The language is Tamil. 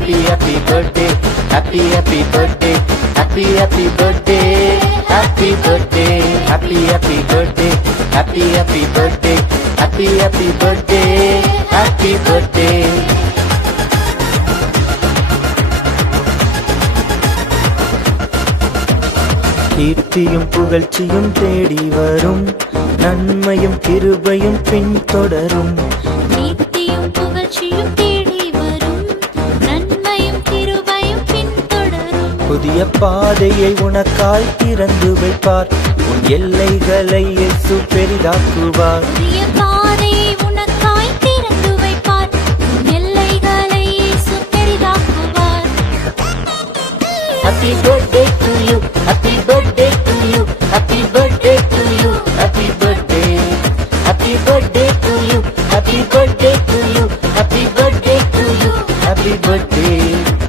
happy happy birthday, happy happy birthday, happy happy birthday, happy birthday, happy happy birthday, happy happy birthday, happy happy birthday, happy birthday. கீர்த்தியும் புகழ்ச்சியும் தேடி வரும், நன்மையும் கிருபையும் பின்தொடரும். கீர்த்தியும் புகழ்ச்சியும் தேடி வரும், நன்மையும் கிருபையும் பின்தொடரும். புதிய பாதையை உனக்காய் திறந்து வைப்பார், உன் எல்லைகளை இயேசு பெரிதாக்குவார். புதிய பாதையை உனக்காய் திறந்து வைப்பார், உன் எல்லைகளை இயேசு பெரிதாக்குவார். Happy birthday to you, happy birthday to you, happy birthday to you, happy birthday, happy birthday to you, happy birthday to you, happy birthday to you, happy birthday.